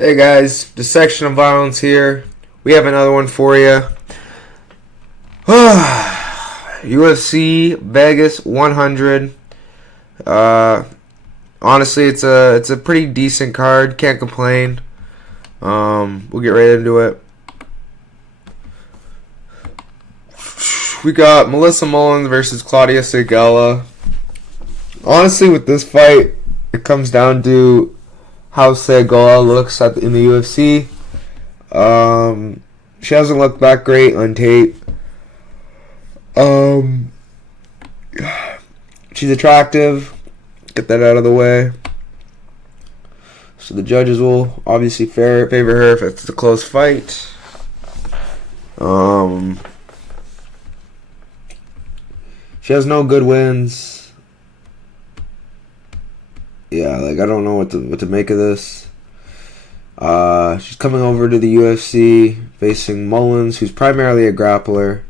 Hey guys, the section of violence here. We have another one for you. UFC Vegas 100. Honestly, it's a pretty decent card. Can't complain. We'll get right into it. We got Melissa Mullins versus Klaudia Sygula. Honestly, with this fight, it comes down to how Sygula looks in the UFC. She hasn't looked that great on tape. She's attractive. Get that out of the way. So the judges will obviously favor her if it's a close fight. She has no good wins. Yeah, I don't know what to make of this. She's coming over to the UFC facing Mullins, who's primarily a grappler,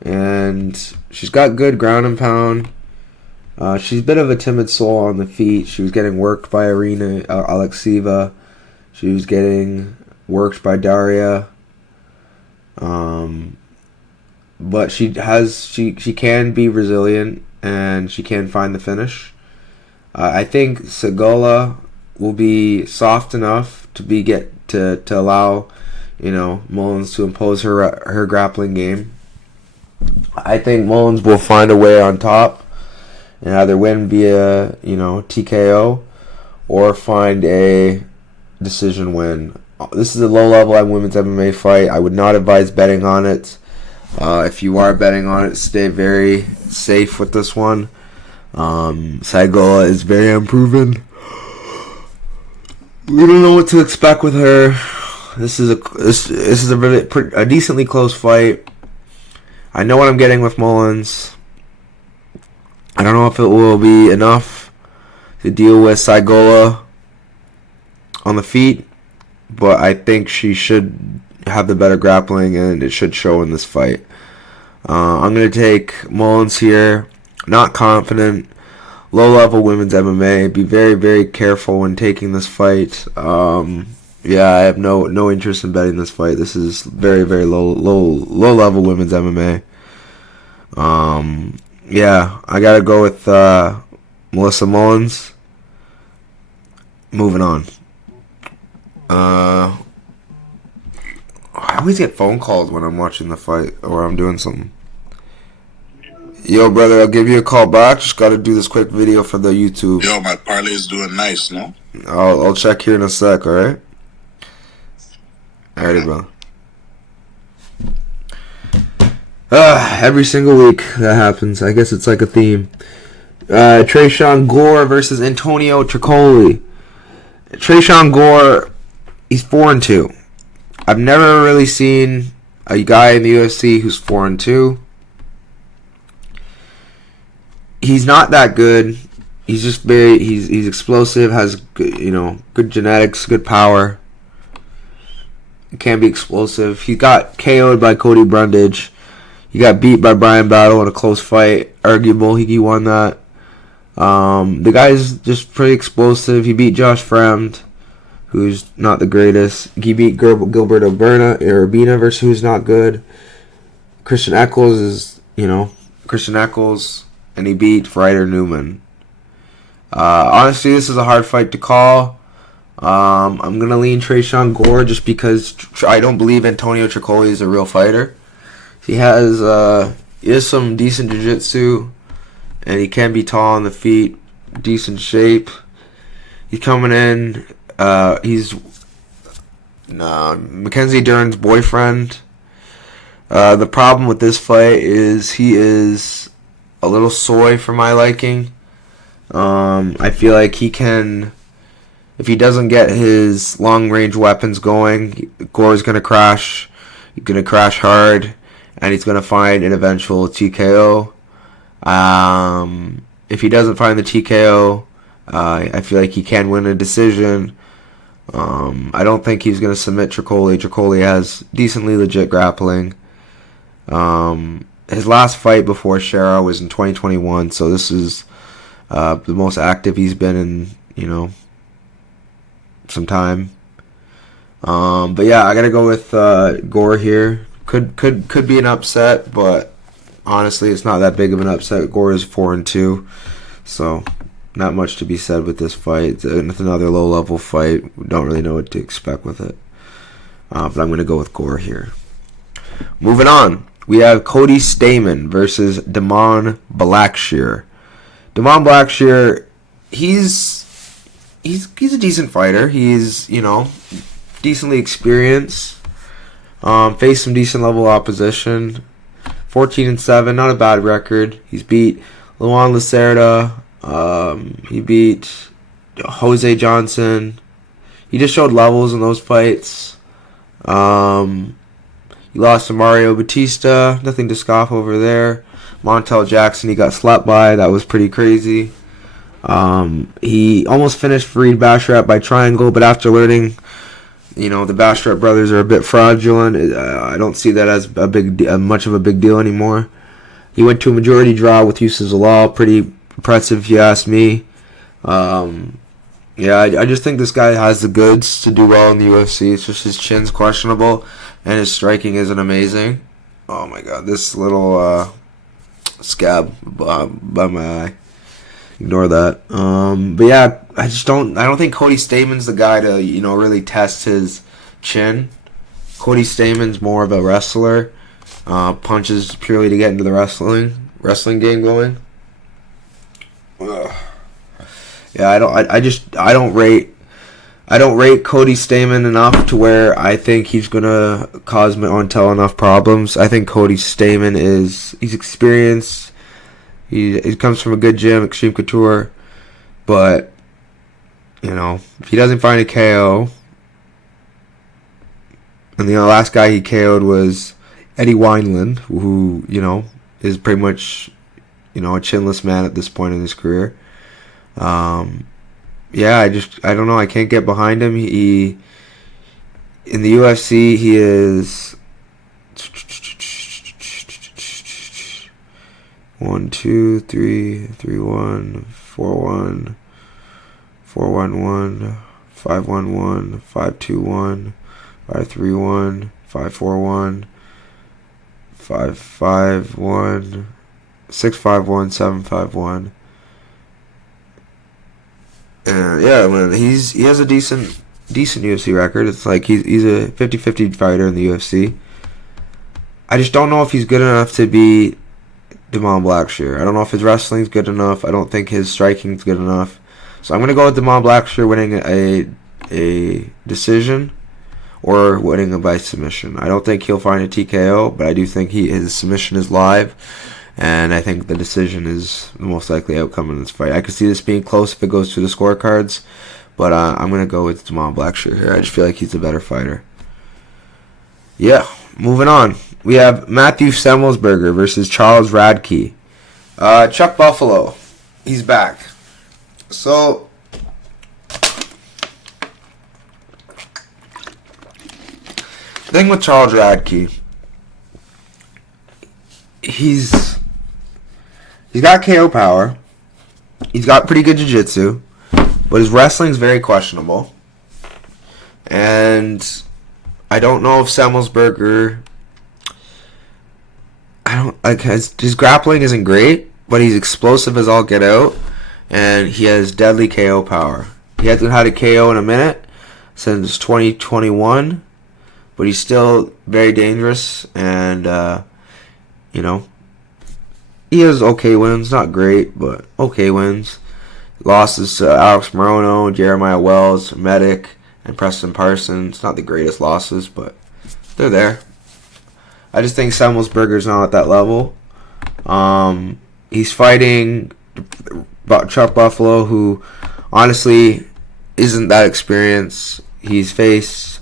and she's got good ground and pound. She's a bit of a timid soul on the feet. She was getting worked by Alexeva. She was getting worked by Daria. But she can be resilient and she can find the finish. I think Sygula will be soft enough to allow, Mullins to impose her grappling game. I think Mullins will find a way on top and either win via, TKO or find a decision win. This is a low-level women's MMA fight. I would not advise betting on it. If you are betting on it, stay very safe with this one. Sygula is very unproven. We don't know what to expect with her. This is a decently close fight. I know what I'm getting with Mullins. I don't know if it will be enough to deal with Sygula on the feet, but I think she should have the better grappling, and it should show in this fight. I'm going to take Mullins here. Not confident. Low-level women's MMA. Be very, very careful when taking this fight. I have no interest in betting this fight. This is very, very low-level women's MMA. I gotta go with Melissa Mullins. Moving on. I always get phone calls when I'm watching the fight or I'm doing something. Yo, brother, I'll give you a call back. Just got to do this quick video for the YouTube. Yo, my parlay is doing nice, no? I'll check here in a sec, alright? Alrighty, bro. Every single week that happens. I guess it's like a theme. Tresean Gore versus Antonio Trocoli. Tresean Gore, he's 4-2. I've never really seen a guy in the UFC who's 4-2. He's not that good. He's just he's explosive, has good genetics, good power. He can be explosive. He got KO'd by Cody Brundage. He got beat by Brian Battle in a close fight. Arguable, he won that. The guy's just pretty explosive. He beat Josh Fremd, who's not the greatest. He beat Gilbert Urbina versus who's not good. Christian Eccles is, Christian Eccles. And he beat Reiner Newman. Honestly, this is a hard fight to call. I'm going to lean Tresean Gore just because I don't believe Antonio Trocoli is a real fighter. He has some decent jiu-jitsu, and he can be tall on the feet, decent shape. He's coming in. He's Mackenzie Dern's boyfriend. The problem with this fight is he is a little soy for my liking. I feel like he can, if he doesn't get his long-range weapons going, Gore's going to crash. He's going to crash hard, and he's going to find an eventual TKO. If he doesn't find the TKO, I feel like he can win a decision. I don't think he's going to submit Trocoli. Trocoli has decently legit grappling. His last fight before Shara was in 2021, so this is the most active he's been in, some time. But yeah, I gotta go with Gore here. Could be an upset, but honestly, it's not that big of an upset. Gore is 4-2, so not much to be said with this fight. It's another low-level fight. We don't really know what to expect with it. But I'm gonna go with Gore here. Moving on, we have Cody Stamann versus Damon Blackshear. Damon Blackshear, he's a decent fighter. He's, decently experienced. Faced some decent level opposition. 14-7, not a bad record. He's beat Luan Lacerda. He beat Jose Johnson. He just showed levels in those fights. He lost to Mario Batista. Nothing to scoff over there. Montel Jackson, he got slapped by. That was pretty crazy. He almost finished Farid Basharat by triangle, but after learning, the Basharat brothers are a bit fraudulent. I don't see that as much of a big deal anymore. He went to a majority draw with Yusuf Zalal. Pretty impressive, if you ask me. I just think this guy has the goods to do well in the UFC. It's just his chin's questionable, and his striking isn't amazing. Oh my god, this little scab by my eye. Ignore that. But yeah, I don't think Cody Stamann's the guy to, really test his chin. Cody Stamann's more of a wrestler. Punches purely to get into the wrestling game going. Ugh. Yeah, I don't rate Cody Stamann enough to where I think he's gonna cause Montel enough problems. I think Cody Stamann he's experienced. He comes from a good gym, Extreme Couture, but if he doesn't find a KO, and the last guy he KO'd was Eddie Wineland, who is pretty much a chinless man at this point in his career. I don't know. I can't get behind him. He in the UFC he is 1, 2, 3, 3-1, 4-1, 4-1-1, 5-1-1, 5-2-1, 5-3-1, 5-4-1, 5-5-1, 6-5-1, 7-5-1. Man, he has a decent UFC record. It's like he's a 50-50 fighter in the UFC. I just don't know if he's good enough to be Damon Blackshear. I don't know if his wrestling's good enough. I don't think his striking's good enough. So I'm gonna go with Damon Blackshear winning a decision or winning by submission. I don't think he'll find a TKO, but I do think his submission is live. And I think the decision is the most likely outcome in this fight. I could see this being close if it goes to the scorecards, but I'm going to go with Damon Blackshear here. I just feel like he's a better fighter. Yeah, moving on. We have Matthew Semelsberger versus Charles Radtke. Chuck Buffalo, he's back. So, the thing with Charles Radtke, he's got KO power. He's got pretty good jiu-jitsu, but his wrestling's very questionable. And I don't know if Semelsberger, his grappling isn't great, but he's explosive as all get out, and he has deadly KO power. He hasn't had a KO in a minute since 2021, but he's still very dangerous, and he has okay wins, not great, but okay wins. Losses to Alex Morono, Jeremiah Wells, Medic, and Preston Parsons. Not the greatest losses, but they're there. I just think Semelsberger's not at that level. He's fighting Chuck Buffalo, who honestly isn't that experienced. He's faced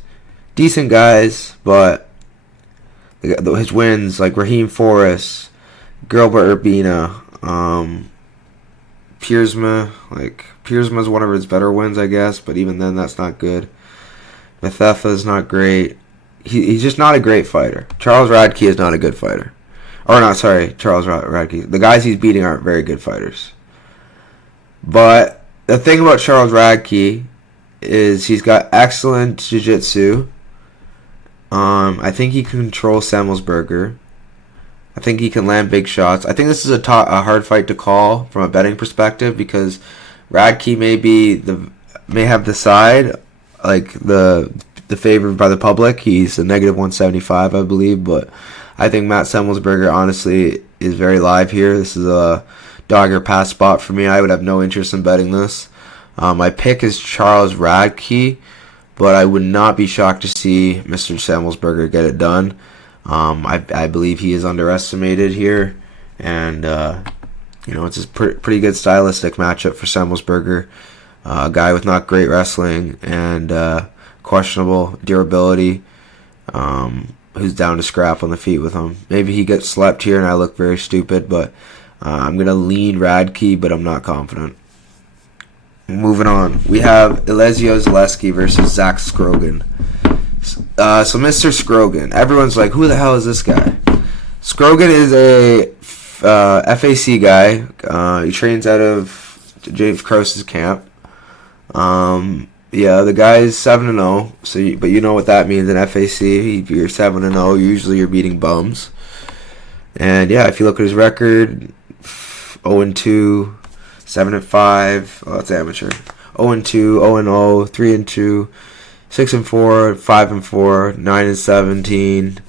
decent guys, but his wins, like Raheem Forrest, Gilbert Urbina, Piersma. Piersma's one of his better wins, I guess, but even then, that's not good. Methefa's not great. He's just not a great fighter. Charles Radtke is not a good fighter. Charles Radtke. The guys he's beating aren't very good fighters. But the thing about Charles Radtke is he's got excellent jiu-jitsu. I think he can control Semelsberger. I think he can land big shots. I think this is a hard fight to call from a betting perspective because Radtke may have the side, like the favored by the public. He's a negative 175, I believe, but I think Matt Semelsberger honestly is very live here. This is a dog or pass spot for me. I would have no interest in betting this. My pick is Charles Radtke, but I would not be shocked to see Mr. Semelsberger get it done. I believe he is underestimated here, and it's a pretty good stylistic matchup for Semelsberger, a guy with not great wrestling and questionable durability, who's down to scrap on the feet with him. Maybe he gets slept here and I look very stupid, but I'm going to lean Radtke, but I'm not confident. Moving on, we have Elizeu Zaleski versus Zach Scroggins. So Mr. Scroggins, everyone's like, who the hell is this guy? Scroggins is a FAC guy. He trains out of James Krause's camp. The guy is 7-0. But you know what that means in FAC. If you're 7-0, usually you're beating bums. And yeah, if you look at his record, 0-2, 7-5. Oh, that's amateur. 0-2, 0-0, 3-2. 6-4, 5-4, 9-17,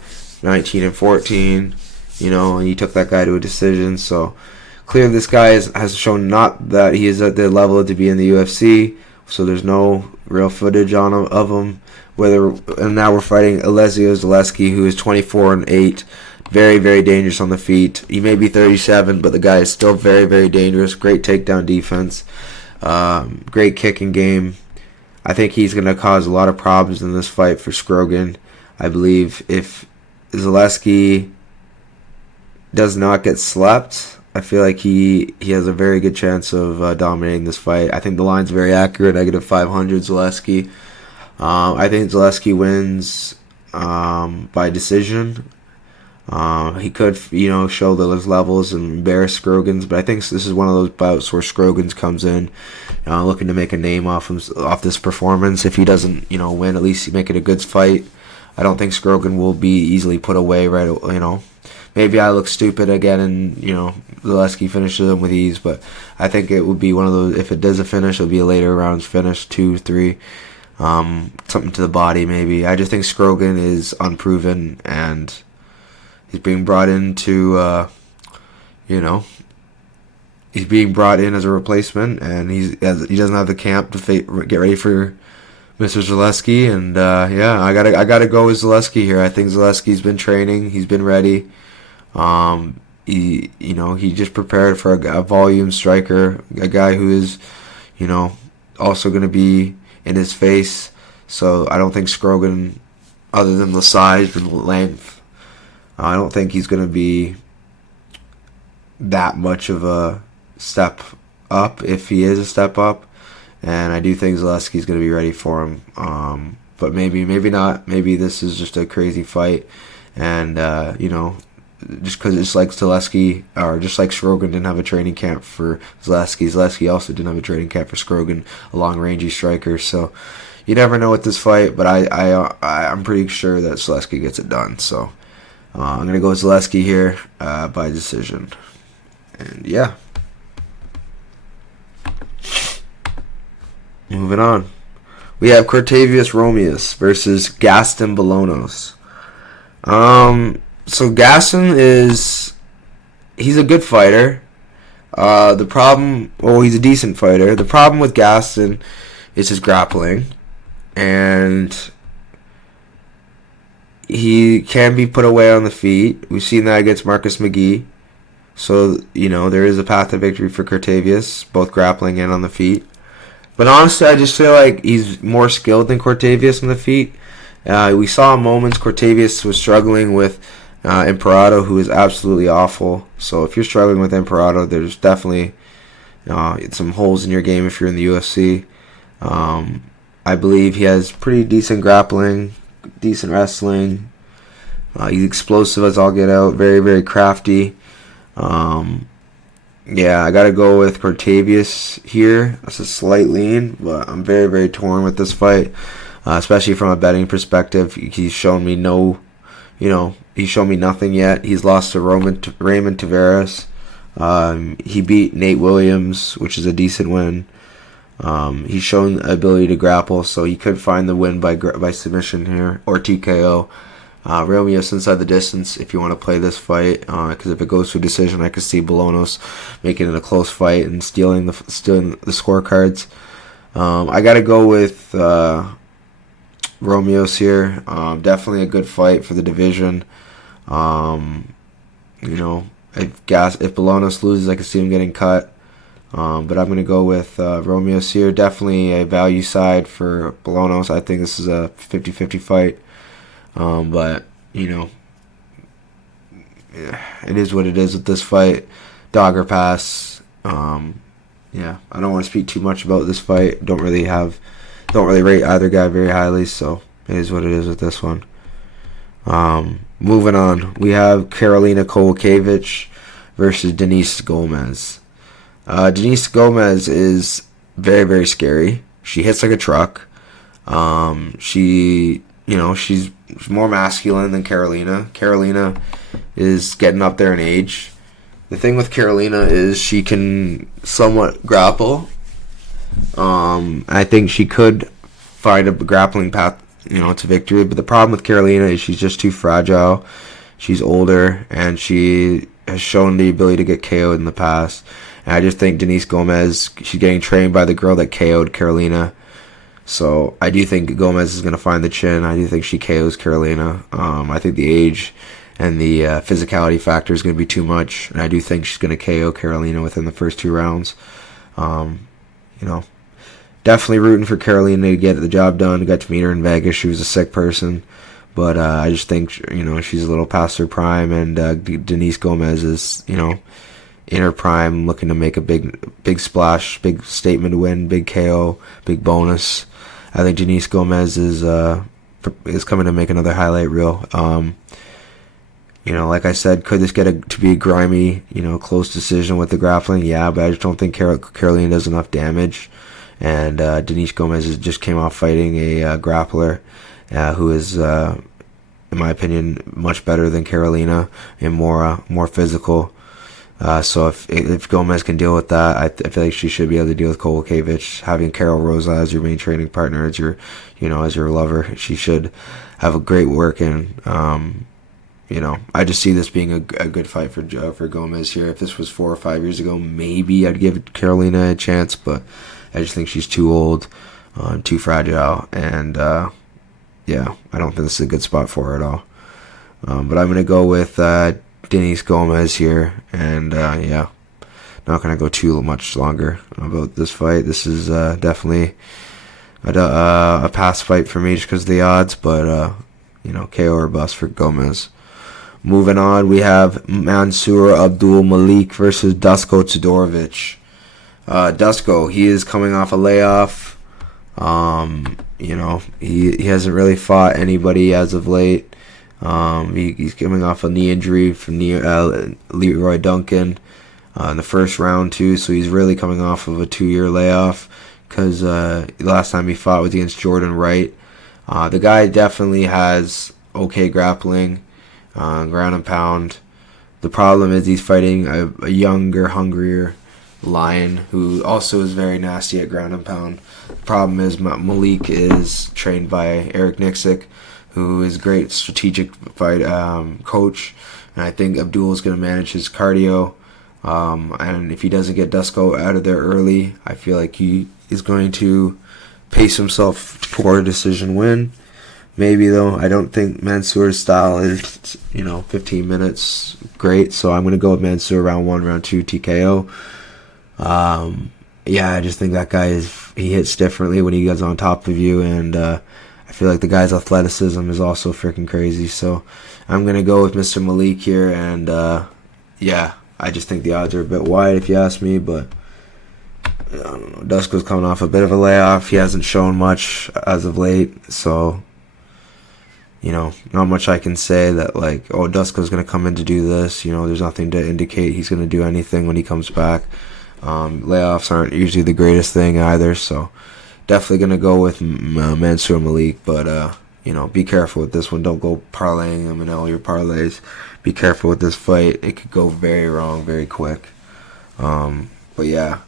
19-14. And you took that guy to a decision. So clearly, this guy has shown not that he is at the level to be in the UFC. So there's no real footage of him. And now we're fighting Elizeu Zaleski, who is 24-8, very, very dangerous on the feet. He may be 37, but the guy is still very, very dangerous. Great takedown defense, great kicking game. I think he's going to cause a lot of problems in this fight for Scroggins. I believe if Zaleski does not get slept, I feel like he has a very good chance of dominating this fight. I think the line's very accurate, negative 500 Zaleski. I think Zaleski wins by decision. He could, show those levels and embarrass Scroggins, but I think this is one of those bouts where Scroggins comes in looking to make a name off this performance. If he doesn't, win, at least make it a good fight. I don't think Scroggins will be easily put away, right? Maybe I look stupid again and, Zaleski finishes him with ease, but I think it would be one of those, if it does a finish, it'll be a later rounds finish, 2, 3, something to the body maybe. I just think Scroggins is unproven and he's being brought into, he's being brought in as a replacement, and he doesn't have the camp to get ready for Mr. Zaleski. And I gotta go with Zaleski here. I think Zaleski's been training, he's been ready. He just prepared for a volume striker, a guy who is, also going to be in his face. So I don't think Scroggins, other than the size and length, I don't think he's going to be that much of a step up, if he is a step up. And I do think Zaleski's going to be ready for him. But maybe not. Maybe this is just a crazy fight. And, just because it's like Zaleski, or just like Scroggins didn't have a training camp for Zaleski. Zaleski also didn't have a training camp for Scroggins, a long-rangey striker. So you never know with this fight, but I'm pretty sure that Zaleski gets it done. So I'm going to go with Zaleski here by decision. And yeah. Moving on. We have Cortavious Romious versus Gaston Bolanos. So Gaston he's a good fighter. He's a decent fighter. The problem with Gaston is his grappling. And he can be put away on the feet. We've seen that against Marcus McGee. So, there is a path to victory for Cortavious, both grappling and on the feet. But honestly, I just feel like he's more skilled than Cortavious on the feet. We saw moments Cortavious was struggling with Imperato, who is absolutely awful. So if you're struggling with Imperato, there's definitely some holes in your game if you're in the UFC. I believe he has pretty decent grappling, decent wrestling. He's explosive as all get out, very, very crafty. Yeah, I gotta go with Cortavious here. That's a slight lean, but I'm very, very torn with this fight, especially from a betting perspective. He's shown me he's shown me nothing yet. He's lost to Raymond Tavares. He beat Nate Williams, which is a decent win. He's shown the ability to grapple, so he could find the win by submission here or TKO. Romious inside the distance if you want to play this fight, because if it goes to a decision, I could see Bolanos making it a close fight and stealing the scorecards. I got to go with Romious here. Definitely a good fight for the division. If Bolanos loses, I could see him getting cut. But I'm going to go with Romious here. Definitely a value side for Bolanos. I think this is a 50-50 fight. But, yeah, it is what it is with this fight. Dog or pass. Yeah, I don't want to speak too much about this fight. Don't really rate either guy very highly, so it is what it is with this one. Moving on, we have Karolina Kowalkiewicz versus Denise Gomes. Denise Gomes is very, very scary. She hits like a truck. She's more masculine than Karolina. Karolina is getting up there in age. The thing with Karolina is she can somewhat grapple. I think she could find a grappling path, to victory. But the problem with Karolina is she's just too fragile. She's older, and she has shown the ability to get KO'd in the past. And I just think Denise Gomes, she's getting trained by the girl that KO'd Karolina. So I do think Gomes is going to find the chin. I do think she KOs Karolina. I think the age and the physicality factor is going to be too much. And I do think she's going to KO Karolina within the first 2 rounds. Definitely rooting for Karolina to get the job done. I got to meet her in Vegas. She was a sick person. But I just think, she's a little past her prime. And Denise Gomes is, in her prime, looking to make a big splash, big statement win, big KO, big bonus. I think Denise Gomes is coming to make another highlight reel. Like I said, could this get to be a grimy, close decision with the grappling? Yeah, but I just don't think Karolina does enough damage. And Denise Gomes just came off fighting a grappler who is, in my opinion, much better than Karolina and more physical. So if Gomes can deal with that, I feel like she should be able to deal with Kowalkiewicz. Having Carol Rosa as your main training partner, as your lover, she should have a great work. And I just see this being a good fight for Gomes here. If this was 4 or 5 years ago, maybe I'd give Karolina a chance, but I just think she's too old, too fragile, and I don't think this is a good spot for her at all. But I'm gonna go with Denise Gomes here, and not gonna go too much longer about this fight. This is definitely a pass fight for me just because of the odds, but KO or bust for Gomes. Moving on, we have Masur Abdul Malik versus Dusko Todorovic. Dusko, he is coming off a layoff. He hasn't really fought anybody as of late. He's coming off a knee injury from Leroy Duncan in the first round too, so he's really coming off of a 2-year layoff because the last time he fought was against Jordan Wright. The guy definitely has okay grappling, ground and pound. The problem is he's fighting a younger, hungrier Lion who also is very nasty at ground and pound. The problem is Malik is trained by Eric Nixick, who is a great strategic fight coach, and I think Abdul is going to manage his cardio. And if he doesn't get Dusko out of there early, I feel like he is going to pace himself for a decision win. Maybe, though, I don't think Mansur's style is, 15 minutes great, so I'm going to go with Mansur round 1, round 2 TKO. I just think that guy he hits differently when he gets on top of you, and I feel like the guy's athleticism is also freaking crazy. So I'm gonna go with Mr. Malik here, and I just think the odds are a bit wide if you ask me, but I don't know. Dusko's coming off a bit of a layoff. He hasn't shown much as of late, so not much I can say that, like, oh, Dusko's going to come in to do this. There's nothing to indicate he's going to do anything when he comes back. Layoffs aren't usually the greatest thing either, so definitely going to go with Masur Malik, but, be careful with this one. Don't go parlaying them in all your parlays. Be careful with this fight. It could go very wrong very quick. But yeah.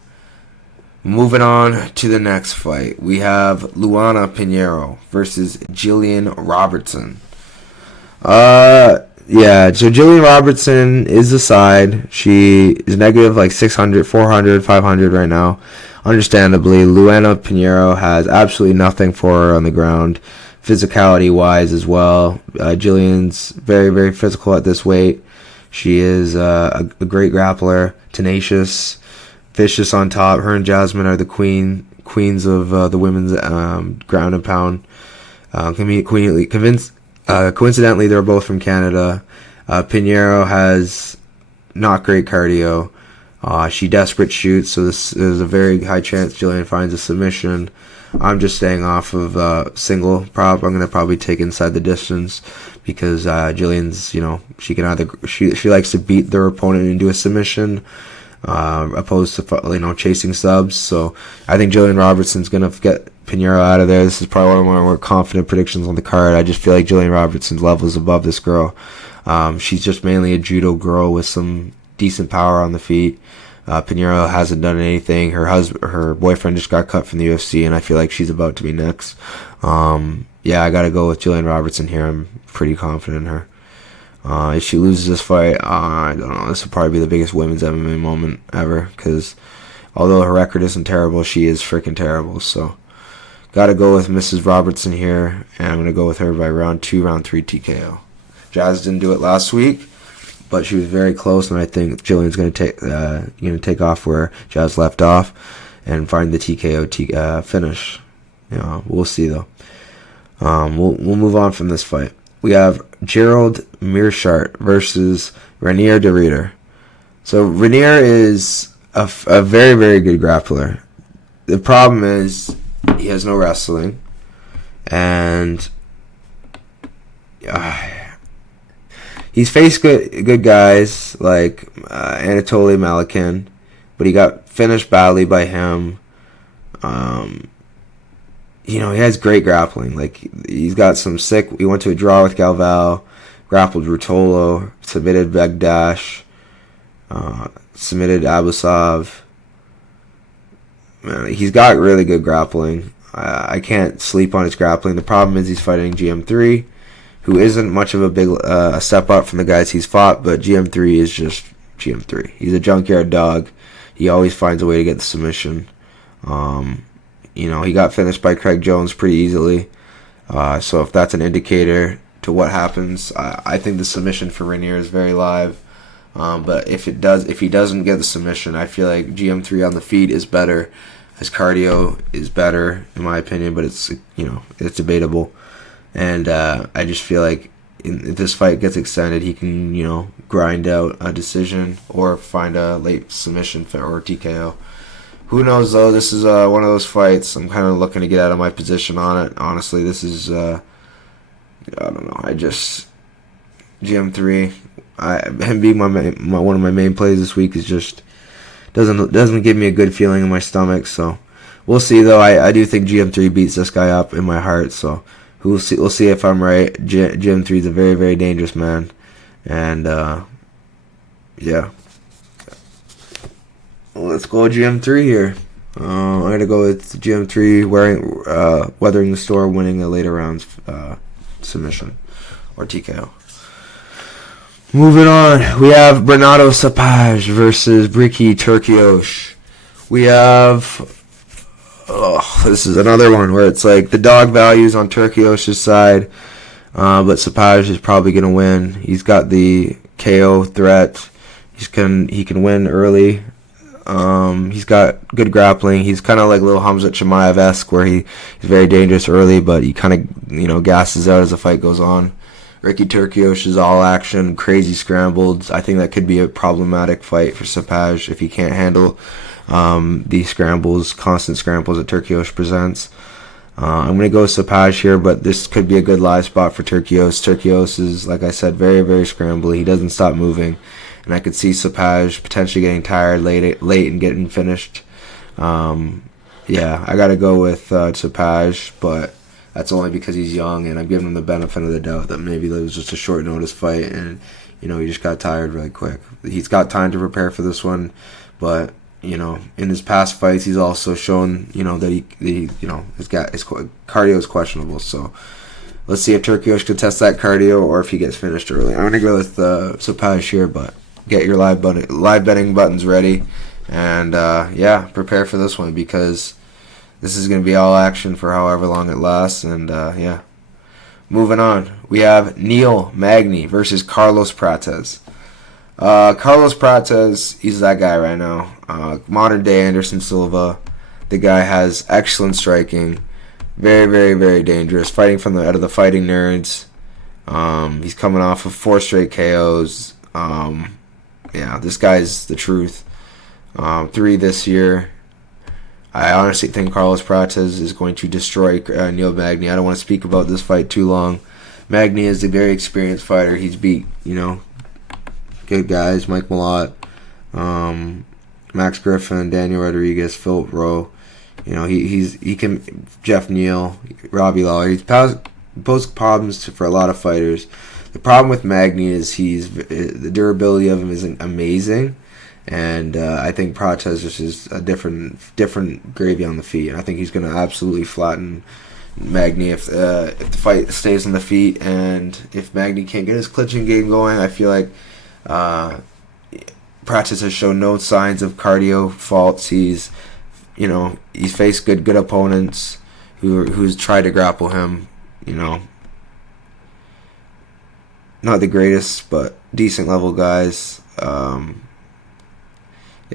Moving on to the next fight. We have Luana Pinheiro versus Jillian Robertson. Yeah, so Jillian Robertson is the side. She is negative like 600, 400, 500 right now. Understandably, Luana Pinheiro has absolutely nothing for her on the ground, physicality-wise as well. Jillian's very, very physical at this weight. She is a great grappler, tenacious, vicious on top. Her and Jasmine are the queens of the women's ground and pound. Coincidentally, they're both from Canada. Pinheiro has not great cardio. She desperate shoots, so there's a very high chance Jillian finds a submission. I'm just staying off of single prop. I'm gonna probably take inside the distance because Jillian's, she can either she likes to beat their opponent into a submission, opposed to chasing subs. So I think Jillian Robertson's gonna get Pinheiro out of there. This is probably one of my more confident predictions on the card. I just feel like Jillian Robertson's level is above this girl. She's just mainly a judo girl with some decent power on the feet. Pinheiro hasn't done anything. Her boyfriend just got cut from the UFC, and I feel like she's about to be next. Yeah, I gotta go with Jillian Robertson here. I'm pretty confident in her. If she loses this fight, I don't know. This will probably be the biggest women's MMA moment ever, because although her record isn't terrible, she is freaking terrible. So, gotta go with Mrs. Robertson here, and I'm gonna go with her by round 2, round 3 TKO. Jazz didn't do it last week, but she was very close, and I think Jillian's gonna take off where Jazz left off and find the TKO finish. We'll see though. We'll move on from this fight. We have Gerald Meerschaert versus Reiner de Ridder. So Reiner is a very, very good grappler. The problem is he has no wrestling, and he's faced good guys like Anatoly Malakin, but he got finished badly by him. He has great grappling. Like, he's got some sick. He went to a draw with Galval, grappled Rutolo, submitted Begdash, submitted Abusov. Man, he's got really good grappling. I can't sleep on his grappling. The problem is he's fighting GM3, who isn't much of a step up from the guys he's fought, but GM3 is just GM3. He's a junkyard dog. He always finds a way to get the submission. He got finished by Craig Jones pretty easily. So if that's an indicator to what happens, I think the submission for Reiner is very live. But if he doesn't get the submission, I feel like GM3 on the feet is better. His cardio is better, in my opinion, but it's debatable. And I just feel like if this fight gets extended, he can, grind out a decision or find a late submission or TKO. Who knows, though? This is one of those fights. I'm kind of looking to get out of my position on it. Honestly, this is, I don't know. GM3, him being one of my main plays this week is just doesn't give me a good feeling in my stomach. So we'll see, though. I do think GM3 beats this guy up in my heart. So we'll see if I'm right. GM3 is a very, very dangerous man, and yeah. Let's go GM3 here. I'm going to go with GM3 weathering the storm, winning a later rounds submission or TKO. Moving on, we have Bernardo Sopaj versus Bricky Turcios. We have... this is another one where it's like the dog values on Turcios' side, but Sopaj is probably going to win. He's got the KO threat. He can win early. He's got good grappling. He's kind of like little Hamzat Chimaev-esque, where he's very dangerous early, but he kind of, gasses out as the fight goes on. Ricky Turcios is all action, crazy scrambled. I think that could be a problematic fight for Sopaj if he can't handle these constant scrambles that Turcios presents. I'm going to go Sopaj here, but this could be a good live spot for Turcios. Turcios is, like I said, very, very scrambly. He doesn't stop moving. And I could see Sopaj potentially getting tired late and getting finished. Yeah, I got to go with Sopaj, but that's only because he's young, and I'm giving him the benefit of the doubt that maybe it was just a short notice fight, and, he just got tired really quick. He's got time to prepare for this one, but, in his past fights, he's also shown, that he his cardio is questionable, so let's see if Turcios can test that cardio or if he gets finished early. I'm going to go with Sopaj here, but get your live betting buttons ready, and, prepare for this one, because this is going to be all action for however long it lasts, and, Moving on, we have Neil Magny versus Carlos Prates. Carlos Prates, he's that guy right now. Modern day Anderson Silva. The guy has excellent striking. Very, very, very dangerous. Fighting from out of the Fighting Nerds. He's coming off of 4 straight KOs. This guy's the truth. 3 this year. I honestly think Carlos Prates is going to destroy Neil Magny. I don't want to speak about this fight too long. Magny is a very experienced fighter. He's beat, good guys, Mike Malott, Max Griffin, Daniel Rodriguez, Philip Rowe. He can, Jeff Neal, Robbie Lawler. He's posed problems for a lot of fighters. The problem with Magny is the durability of him isn't amazing. And I think Prates just is a different gravy on the feet. And I think he's going to absolutely flatten Magny if the fight stays on the feet. And if Magny can't get his clinching game going, I feel like Prates has shown no signs of cardio faults. He's faced good opponents who's tried to grapple him. Not the greatest, but decent level guys.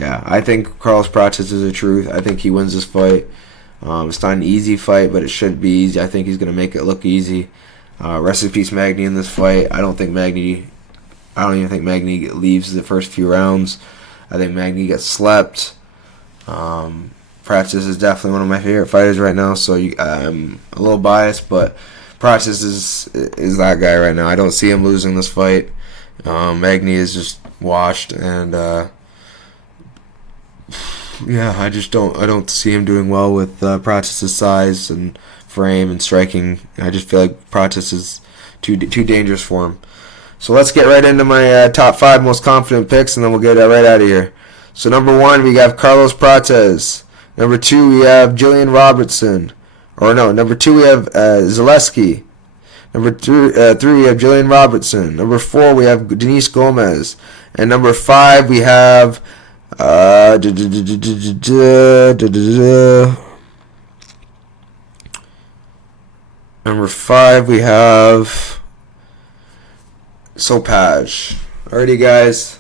I think Carlos Prates is the truth. I think he wins this fight. It's not an easy fight, but it should be easy. I think he's going to make it look easy. Rest in peace, Magny, in this fight. I don't even think Magny leaves the first few rounds. I think Magny gets slept. Prates is definitely one of my favorite fighters right now, so I'm a little biased, but Prates is that guy right now. I don't see him losing this fight. Magny is just washed, and I don't see him doing well with Prates' size and frame and striking. I just feel like Prates is too dangerous for him. So let's get right into my top 5 most confident picks, and then we'll get right out of here. So number 1, we have Carlos Prates. Number 2, we have Jillian Robertson. Number 2, we have Zaleski. Number 3, we have Jillian Robertson. Number 4, we have Denise Gomes. And number 5, we have number 5, we have Sopaj. Alrighty, guys.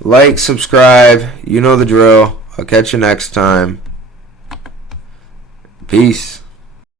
Like, subscribe. You know the drill. I'll catch you next time. Peace.